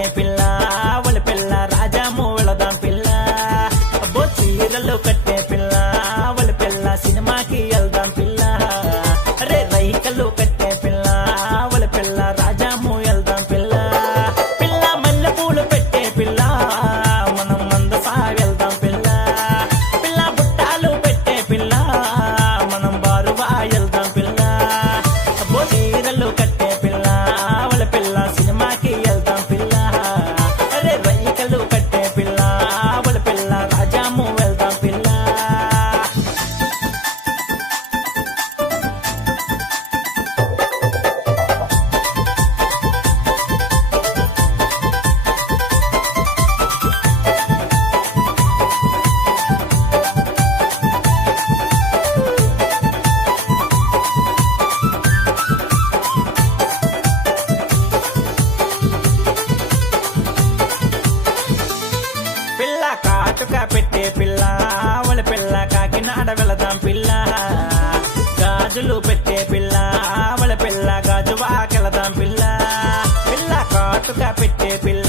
పెట్టే పిల్ల వాళ్ళ పిల్ల రాజాము వెళదాం పిల్ల అబ్బో చీరలు కట్టే పిల్ల వాళ్ళ పిల్ల సినిమాకి వెళ్దాం పిల్ల అరే రైకలు కట్టే పిల్ల వాళ్ళ పిల్ల రాజాము వెళ్దాం పిల్ల పిల్ల మల్లె పూలు పెట్టే పిల్ల మనం మందసా వెళ్దాం పిల్ల పిల్ల బుట్టాలు పెట్టే పిల్ల మనం బారువా వెళ్దాం పిల్ల అబ్బో చీరలు కట్టే పిల్ల వాళ్ళ పిల్ల సినిమాకి వెళ్దాం పిల్ల అరే రైకలు కట్టే పిల్ల వాళ్ళ పిల్ల రాజాము వెళ్దాం పిల్ల పిల్ల కాటుక పెట్టే పిల్ల వాళ్ళ పిల్ల కాకినాడ వెళదాం పిల్ల గాజులు పెట్టే పిల్ల వాళ్ళ పిల్ల గాజువాకెళదాం పిల్ల పిల్ల కాటుక పెట్టే పిల్ల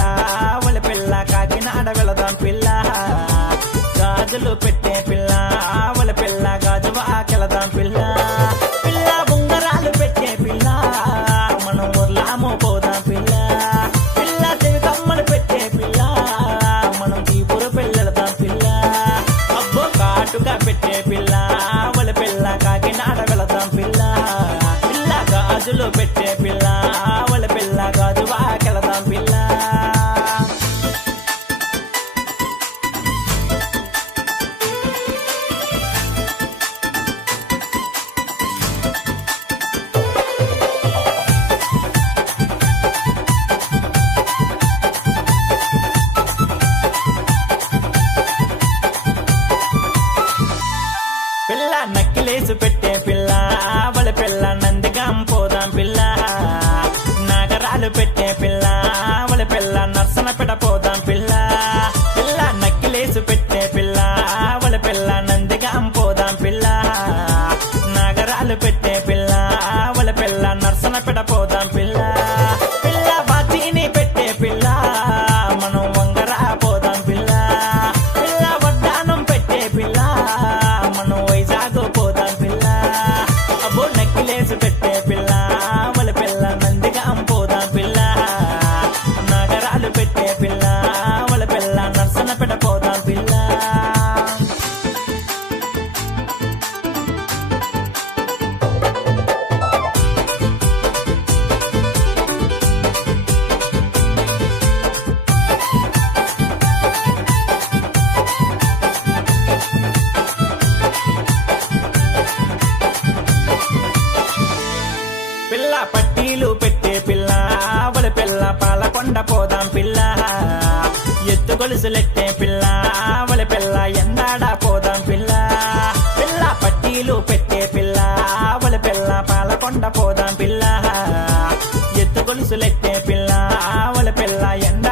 వాళ్ళ పిల్ల కాకినాడ వెళదాం పిల్ల గాజులు పెట్టే పిల్ల వాళ్ళ పిల్ల గాజువాకెళదాం పిల్ల పిల్ల ఉంగరాలు పెట్టే పిల్ల మనం ఊర్లామో పోదాం పిల్ల పిల్ల చెవి కమ్మలు పెట్టే పిల్ల మనం తీపుర పిల్లలదాం పిల్ల అబ్బో కాటుగా పెట్టే పిల్ల వాళ్ళ పిల్ల కాకినాడ వెళదాం పిల్ల పిల్ల గాజులు పెట్టే పిల్ల వాళ్ళ పిల్ల గాజువాకెళదాం పిల్ల పిల్ల నక్కిలేసు పెట్టే పిల్ల వాళ్ళ పిల్ల నందిగాం పోదాం పిల్ల నాగరాలు పెట్టే పిల్ల వాళ్ళ పిల్ల నర్సనపెట పోదాం పిల్ల పిల్ల నక్కిలేసు పెట్టే పిల్ల వాళ్ళ పిల్ల నందిగాం పోదాం పిల్ల నాగరాలు పెట్టే పిల్ల వాళ్ళ పిల్ల నర్సనపెట పోదాం పిల్ల పిల్ల బాతీని పెట్టే పిల్ల మనం వంగరా పోదాం పిల్ల పిల్ల వడ్డానం పెట్టే పిల్ల మనం వైజాగ్ పోదాం పిల్ల అబ్బో నక్కిలేసు పెట్టే పిల్ల వాళ్ళ పిల్ల నందిగాం పోదాం పిల్ల నాగరాలు పెట్టే పిల్ల వాళ్ళ పిల్ల నర్సనపెట పోదాం పిల్ల పిల్ల పట్టీలు పెట్టే పిల్ల వాళ్ళ పిల్ల పాలకొండ పోదాం పిల్ల ఎత్తు గొలుసులెట్టే పిల్ల వాళ్ళ పిల్ల ఎందాడ పోదాం పిల్ల పిల్ల పట్టీలు పెట్టే పిల్ల వాళ్ళ పిల్ల పాలకొండ పోదాం పిల్ల ఎత్తు గొలుసులెట్టే పిల్ల వాళ్ళ పిల్ల ఎండ